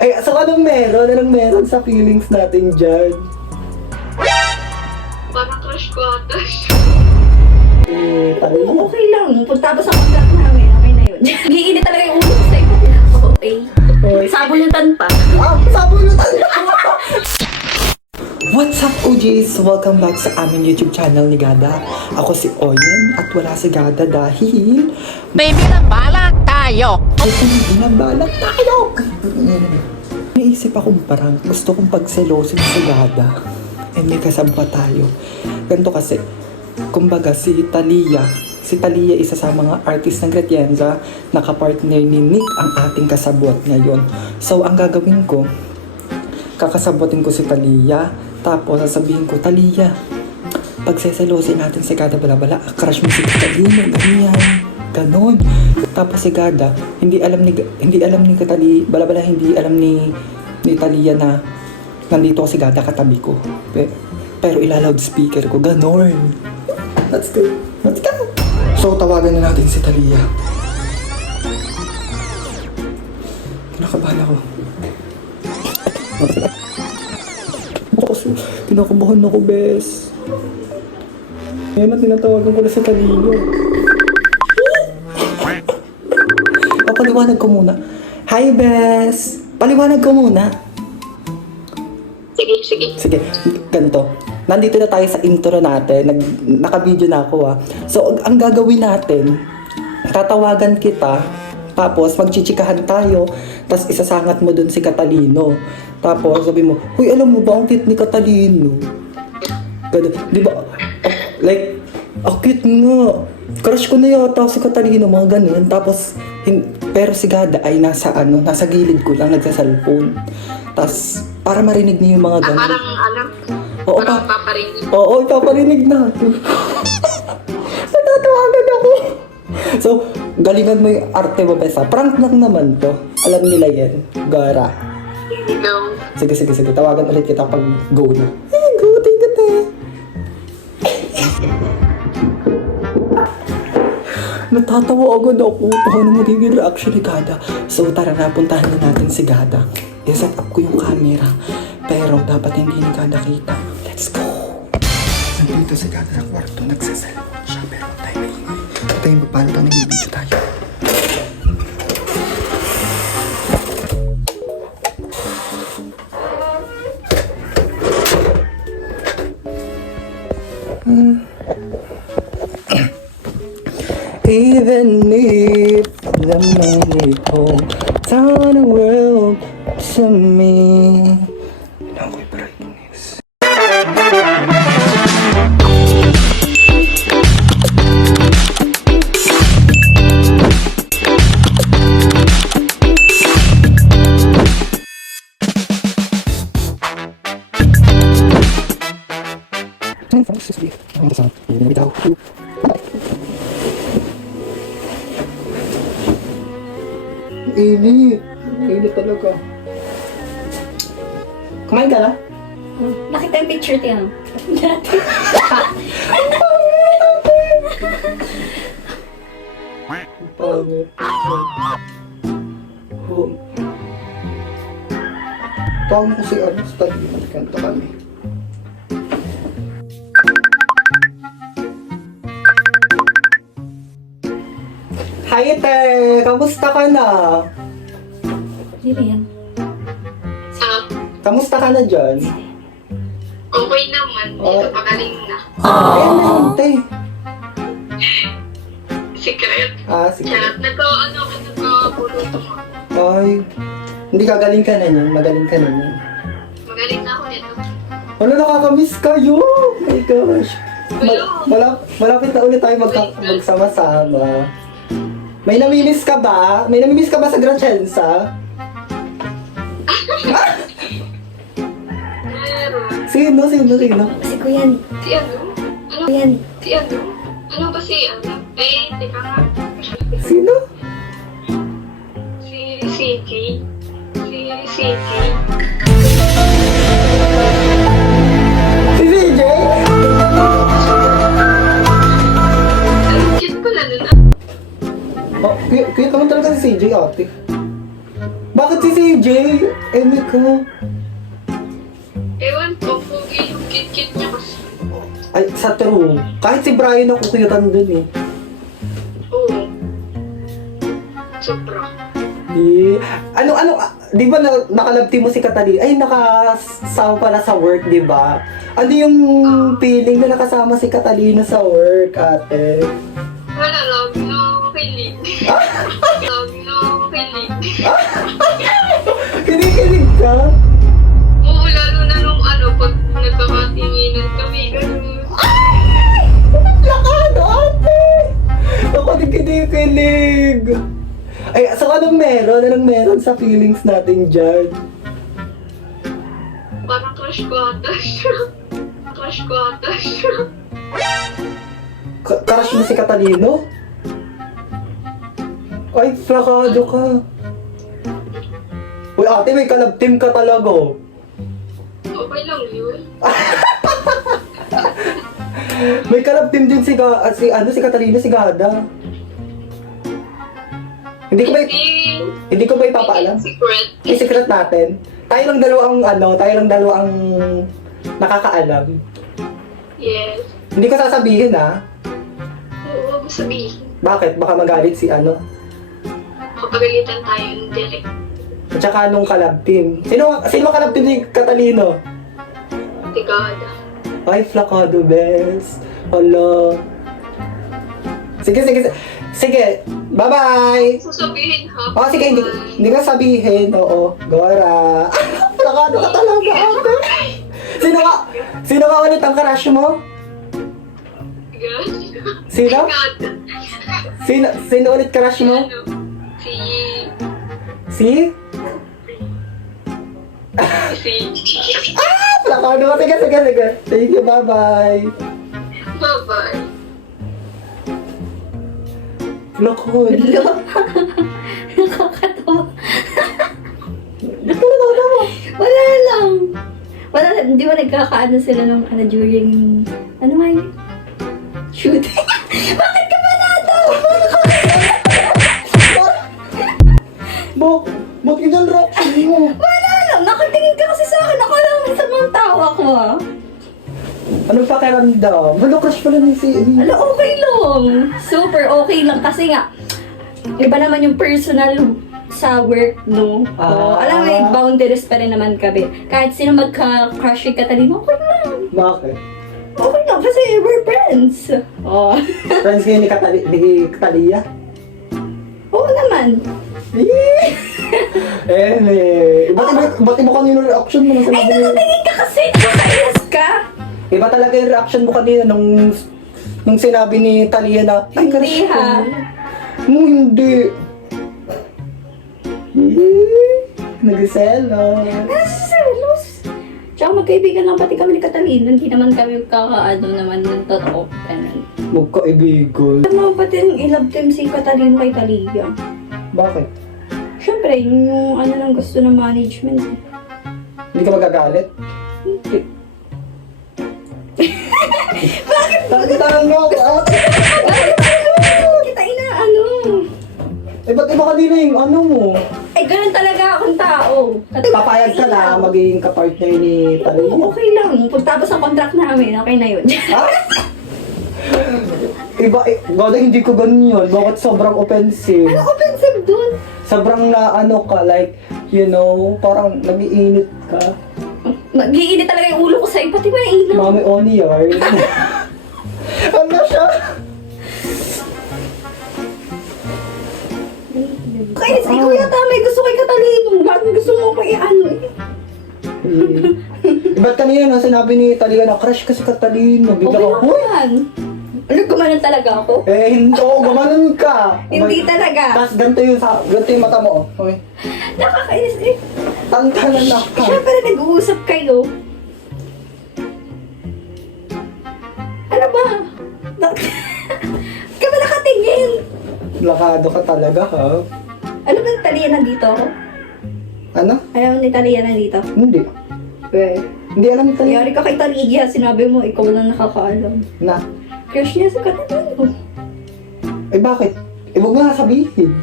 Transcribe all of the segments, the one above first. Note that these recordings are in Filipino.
Ay, so anong meron? Anong meron sa feelings natin dyan? Parang crush ko ata. Tayo. Okay lang. Pagtapos ang contact namin, okay na yun. Giinit talaga yung ulo ko sa'yo. Okay. Sabunutan pa. Sabunutan na! What's up, OGs? Welcome back sa aming YouTube channel ni Gada. Ako si Oyen at wala si Gada dahil... May binabalak tayo! Binabalak tayo! Naisip akong parang gusto kong pagselosin si Gada. And may kasabwa tayo. Ganito kasi, kumbaga si Talia, isa sa mga artist ng Gratienza, nakapartner ni Nick ang ating kasabwat ngayon. So, ang gagawin ko, kakasabotin ko si Talia, tapos sasabihin ko, Talia, pagseselosin natin si Gada Balabala, crush mo si Catalina, ganyan, ganon. Tapos si Gada, hindi alam ni Catalina, Balabala, hindi alam ni Talia na nandito si Gada katabi ko. Pero ila-loudspeaker ko, ganon. Let's go. Let's go. So, tawagan na natin si Talia. Kinakabahan ako. Kasi kinakabahan ako, bes. Ngayon na tinatawagan ko na si Talino. Paliwanag ko muna. Hi, bes. Paliwanag ko muna. Sige, ganito. Nandito na tayo sa intro natin. Naka-video na ako So, ang gagawin natin, tatawagan kita, tapos magchichikahan tayo, tapos isasangat mo dun si Catalino. Tapos sabi mo, huy, alam mo ba ang cute ni Catalino? Ganun, di ba? Like, ang cute nga. Crush ko na yata si Catalino, mga ganun. Tapos, pero si Gada ay nasa gilid ko lang, nagsa-cellphone. Tapos, para marinig niya yung mga ganun. Parang alam. Oo, parang paparinig. Oo, paparinig natin. Natatawagan ako. So, galingan mo yung arte mo, Besa. Prank lang naman to. Alam nila yan. Gara. Go. Sige. Tawagan ulit kita pag go na. Go, tingnan eh. Natatawa agad ako. Ano magiging reaction ni Gada? So, tara na, puntahan na natin si Gada. I-set up ko yung camera. Pero dapat hindi ni Gada kita. Let's go! Nandito si Gada ng kwarto. Nagsasalmon siya. Pero tayo may ingay. Tayo paano tayo nag-video tayo. Even if the many home turn the world to me. Now we brightness. Init talaga. Kumain ka na? Nakita yung picture tiyan. Dati. Pangit. Tawag ko si study. Kanta kami. Hi, te! Kamusta ka na? Sino yan? Kamusta ka na dyan? Okay naman. Dito pagaling na. Ayan na yun, te. Secret. Sige. Chat. Nagpuluto mo. Ay, hindi kagaling ka na niyan. Magaling ka na niyan. Magaling na ako nito. Wala, nakakamiss kayo! Oh my gosh! Malapit na ulit tayo magsama-sama. May namimiss ka ba? May namimiss ka ba sa Gratienza? Meron. Sino? Si Kuyan. Si ano? Kuyan. Si ano? Ano ba si ano? Teka nga. Sino? Si CJ. Si CJ. Si CJ? Ang cute pala nun. Oh, cute naman talaga si CJ, ate. Bakit si CJ? Jay? Eme ka. Ewan ko, pogi yung kit-kit niya kasi. Ay, sa true. Kahit si Brian ako kuyutan dun eh. Oo. Sobra. Di ba nakalabti mo si Catalina? Ay, nakasama pala sa work, di ba? Ano yung feeling na nakasama si Catalina sa work, ate? Wala, lagi na kilig. Lagi na kilig. Kinikilig ka? Oo, lalo na nung pag nagkakatinginan kami, gano'n. Lakado, ate! Ako din kinikilig. Ay, so anong meron? Anong meron sa feelings natin dyan? Parang crush ko ata siya. Crush ko ata siya. Crush mo si Catalino? Ay, flakado ka. Uy, ate, may kalab team ka talaga. Okay lang yun. May kalab team din si Catalino, si Gada. Hindi ko ba ipapaalam? Secret. Yung secret natin. Tayo lang dalawang nakakaalam. Yes. Hindi ko sasabihin ha. Oo, wag mo sabihin. Bakit? Baka magalit si Kapagalitan tayo ng direct. At saka nung kalab team. Sino kalab team ni Catalino? Tigada. Ay, flakado, bes. Hala. Sige. Bye-bye! Sasabihin ha. Oh, sige, hindi ko sabihin. Oo, Gora. Flakado ka talaga, ate. Sino ka ulit ang crush mo? God. Sino? God. Sino ulit crush mo? Si... Flakado ka. Sige. Thank you, bye-bye. Bye-bye. Flakado. Nakakatawa. Flakado. Wala lang. Hindi ba nagkakaano sila nung during, ano nga yun? Shoot. Bakit ka ba natawa? Ba't ganyan reaction mo? Wala lang. Nakatingin ka kasi sa akin. Ako lang sa mga tawa ko ah. Anong pakiramdam? Wala, crush pala ni si... Ala, okay lang. Super okay lang kasi nga, iba naman yung personal sa work, no? Alam mo, may boundaries pa rin naman kami. Kahit sino magka-crush kay Catalina, okay lang. Bakit? Okay lang kasi we're friends. Oh. Friends kayo ni Catalia? Oo naman. Ba't iba kanino reaction mo? Ay, nakatingin ka kasi. Nakailas ka. Iba talaga yung reaction mo kanina nung sinabi ni Talia na, ay, Hindi crush ko. ha. Hindi. Nag-selos. Selos. Tsaka magkaibigan lang pati kami ni Catalina. Hindi naman kami kakaano naman ng totoo. Ganun. Magkaibigan. Alam mo pati yung i-love team si Catalina kay Talia. Bakit? Siyempre, yun yung ano lang gusto ng management. Hindi ka magagalit? Hindi. Tangan mo ako. Kita inaano. Ba't iba kanina yung ano mo? Ay, ganun talaga akong tao. Papayag ka na magiging kapartner ni Talia. Okay lang. Pagtapos ang contract namin, okay na yun. Ha? Gada hindi ko ganyan. Bakit sobrang offensive? Ano offensive dun? Sobrang na ano ka, like, you know, parang nag-iinit ka. Mag-iinit talaga yung ulo ko sa iba. Di ba yung ilaw? Mami Oni yarn. Ano siya? Kaya ikaw yata may gusto kay Catalino. Bakit gusto mo pa i-ano eh? Ba't kanina no, sinabi ni Talia na crush ka si Catalino. Bigla Okay ka, lang huy! yan. Ano, gumanon talaga ako? Hindi, gumanon ka. Hindi talaga. Tapos ganito yung mata mo. Okay. Nakakainis eh. Tantanan na ka. Siyempre nag-uusap kayo. Ano ba? Bakit ka ba nakatingin? Lakado ka talaga, ha? Ano ba Talia nandito ako? Ano? Ayaw ni Talia nandito? Hindi. Hindi alam ni Talia. Nangyari ka kay Talia, sinabi mo, ikaw lang nakakaalam. Na? Crush niya sa Catalino. Eh bakit? Eh huwag mo nga sabihin.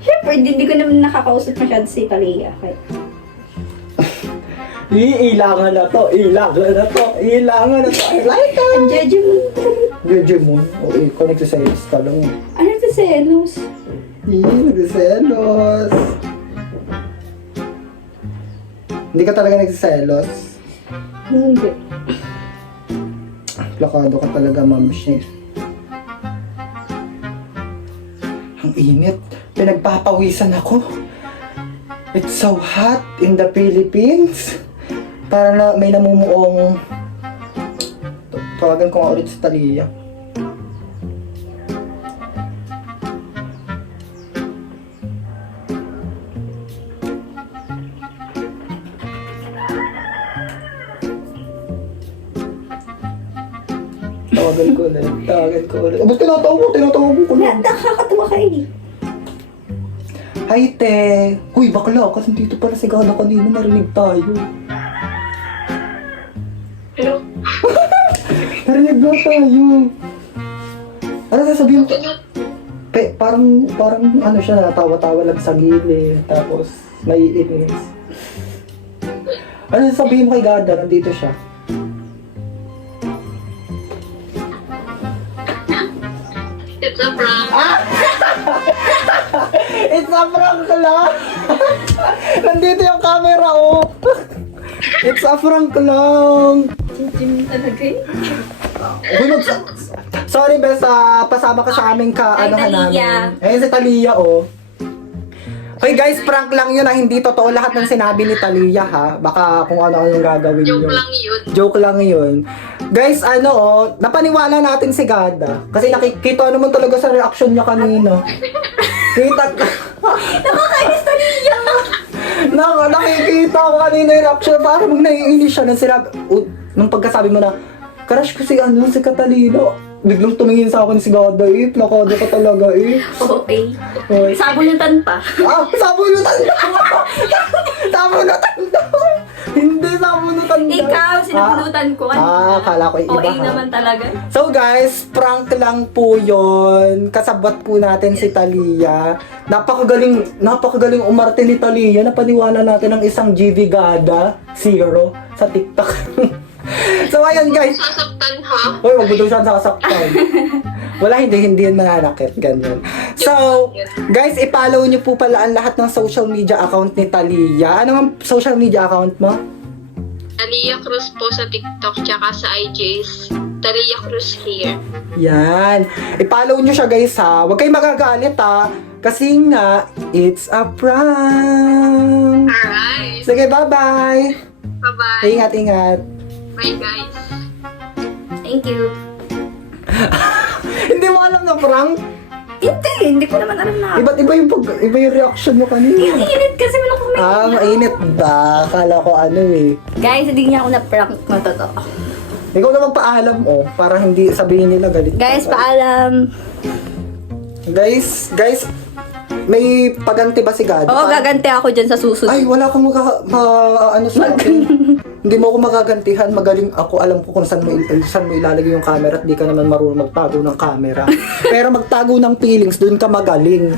Siyempre, Or hindi ko naman nakakausap masyado si Talia. Kaya. Ilangan na to. I like it. Ang judge mo. Medyo mo. O, ikaw nagsiselos ka lang. Ano ito selos? Nagsiselos. Hindi ka talaga nagsiselos. Hindi. Plakado ka talaga, Ma'am Shi. Ang init. Pinagpapawisan ako. It's so hot in the Philippines. Para na may namumuong... Tawagan ko nga ulit sa Talia. Tawagan ko ulit. Ba't tinatawag ko lang. Nakakatawa ka eh. Hi, te. Uy, bakla. Kasi dito pala si Gala kanina. Narinig tayo. Pero, Narinig na tayo. Ano sasabihin ko? Parang ano siya, natawa-tawa lang sa gilid. Tapos, naiinis. Ano sasabihin mo kay Gada? Nandito siya. it's a prank. It's a prank lang! Nandito yung camera, oh! It's a prank lang! Jim talaga eh. Uy, sorry, Bes, pasama ka sa aming Hi, anuhan Talia. namin. Ayun si Talia, oh. Okay guys, prank lang yun, hindi totoo lahat ng sinabi ni Talia, ha? Baka kung ano-ano yung gagawin Joke nyo. lang yun. Joke lang yun. Guys, napaniwala natin si Gada. Kasi nakikita naman talaga sa reaction niya kanina. Nakakainis Talia! Nakikita ko kanina yung reaction. Parang naiinis siya nung pagkasabi mo na, crush ko si Catalina. Biglang tumingin sa akin si Gada eh. Plakado ka talaga eh. Okay. Oy. Sabunutan pa. Sabunutan daw! Sabunutan daw! Hindi sabunutan daw. Ikaw, sinabunutan ko. Akala ko yung iba. Okay naman talaga. So guys, prank lang po yun. Kasabot po natin si Talia. Napakagaling umarte ni Talia. Napaniwala natin ang isang GV Gada, 0, sa TikTok. So ayun guys. Sasaktan ha. Uy, wag mo daw siyang sasaktan. Wala, hindi yun mananakit. Ganyan. So, guys, i-follow nyo po pala ang lahat ng social media account ni Talia. Ano ang social media account mo? Talia Cruz po sa TikTok tsaka sa IG is Talia Cruz here. Yan. I-follow nyo siya guys ha. Huwag kayong magagalit ha. Kasi nga, it's a prank. Alright. Sige, bye-bye. Bye-bye. Ingat. Bye guys. Thank you. Hindi mo alam na prank? Hindi ko naman alam na. Iba yung reaction mo kanina. Yung init kasi wala kong may... Mainit ba? Akala ko ano eh. Guys, hindi niya ako na-prank na totoo. Ikaw naman paalam para hindi sabihin nila galit. Guys, paalam. Guys, may paganti ba si Gada? Oo, gaganti ako dyan sa susunod. Ay, wala kang ano sa akin. Hindi mo ako magagantihan. Magaling ako. Alam ko kung saan mo ilalagay yung camera at di ka naman marunong magtago ng camera. Pero magtago ng feelings, dun ka magaling.